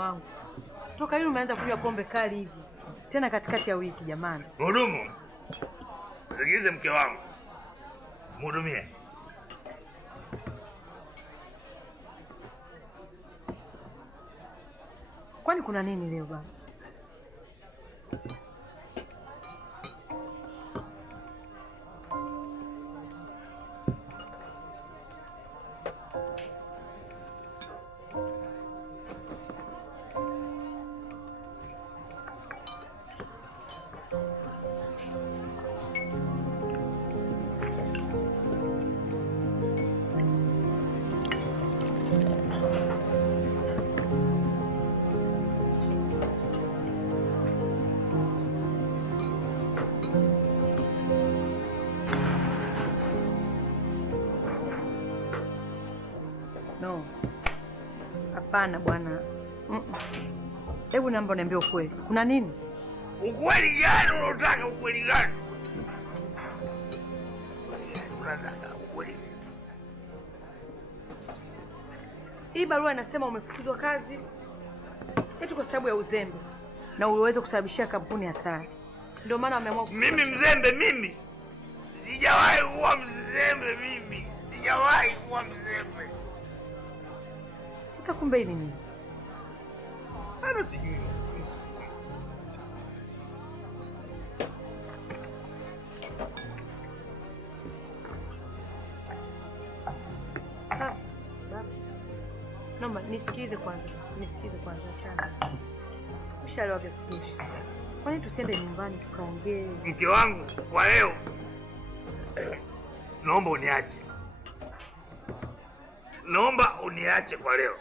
wangu. Toka lini umeanza kunywa pombe kali hivi? Tena katikati ya wiki jamani. Mhudumu. Sikize mke wangu. Mhudumie. Kwani kuna nini leo baba? No. Hapana bwana. Hebu naomba niambie ukweli. Kuna nini? Ukweli gani unataka? Ukweli gani? Unataka ukweli? Hii barua inasema umefukuzwa kazi eti kwa sababu ya uzembe na uliweza kusababishia kampuni hasara. Ndio maana wameamua mimi mzembe mimi? Sijawahi kuwa mzembe mimi. Sijawahi kuwa mzembe. Sasa kumbe hili nini? Ana sijui. Sasa baba, naomba nisikize kwanza basi. Nisikize kwanza chana. Ushaelewa vya kutosha. Kwa nini tusiende nyumbani tukaongee? Mke wangu, kwa leo naomba uniache. Naomba uniache kwa leo.